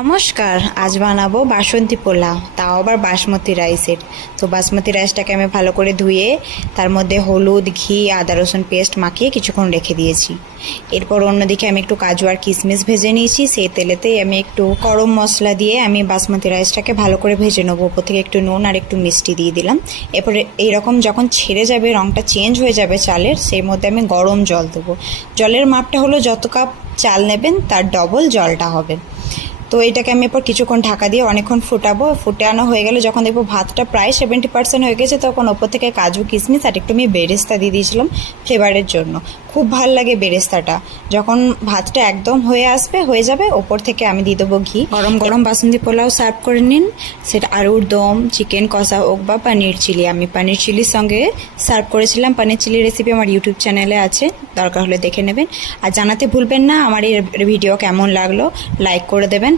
নমস্কার। আজ বানাবো বাসন্তী পোলাও, তাও আবার বাসমতি রাইসের। তো বাসমতি রাইসটাকে আমি ভালো করে ধুয়ে তার মধ্যে হলুদ, ঘি, আদা রসুন পেস্ট মাখিয়ে কিছুক্ষণ রেখে দিয়েছি। এরপর অন্যদিকে আমি একটু কাজু আর কিশমিশ ভেজে নিয়েছি। সেই তেলেতেই আমি একটু গরম মশলা দিয়ে আমি বাসমতি রাইসটাকে ভালো করে ভেজে নেবো। ওপর থেকে একটু নুন আর একটু মিষ্টি দিয়ে দিলাম। এরপরে এইরকম যখন ছেড়ে যাবে, রঙটা চেঞ্জ হয়ে যাবে চালের, সেই মধ্যে আমি গরম জল দেবো। জলের মাপটা হলো যত কাপ চাল নেবেন তার ডবল জলটা হবে। তো এটাকে আমি এরপর কিছুক্ষণ ঢাকা দিয়ে অনেকক্ষণ ফুটাবো। ফুটানো হয়ে গেলে যখন দেখবো ভাতটা প্রায় 70% হয়ে গেছে, তখন ওপর থেকে কাজু কিশমিশ আর একটু আমি বেরেস্তা দিয়ে দিয়েছিলাম ফ্লেভারের জন্য। খুব ভালো লাগে বেরেস্তাটা। যখন ভাতটা একদম হয়ে যাবে, ওপর থেকে আমি দিয়ে দেবো ঘি। গরম গরম বাসন্তী পোলাও সার্ভ করে নিন। সেটা আলুর দম, চিকেন কষা হোক বা পনির চিলি। আমি পনির চিলির সঙ্গে সার্ভ করেছিলাম। পনির চিলি রেসিপি আমার ইউটিউব চ্যানেলে আছে, দরকার হলে দেখে নেবেন। আর জানাতে ভুলবেন না আমার এই ভিডিও কেমন লাগলো, লাইক করে দেবেন।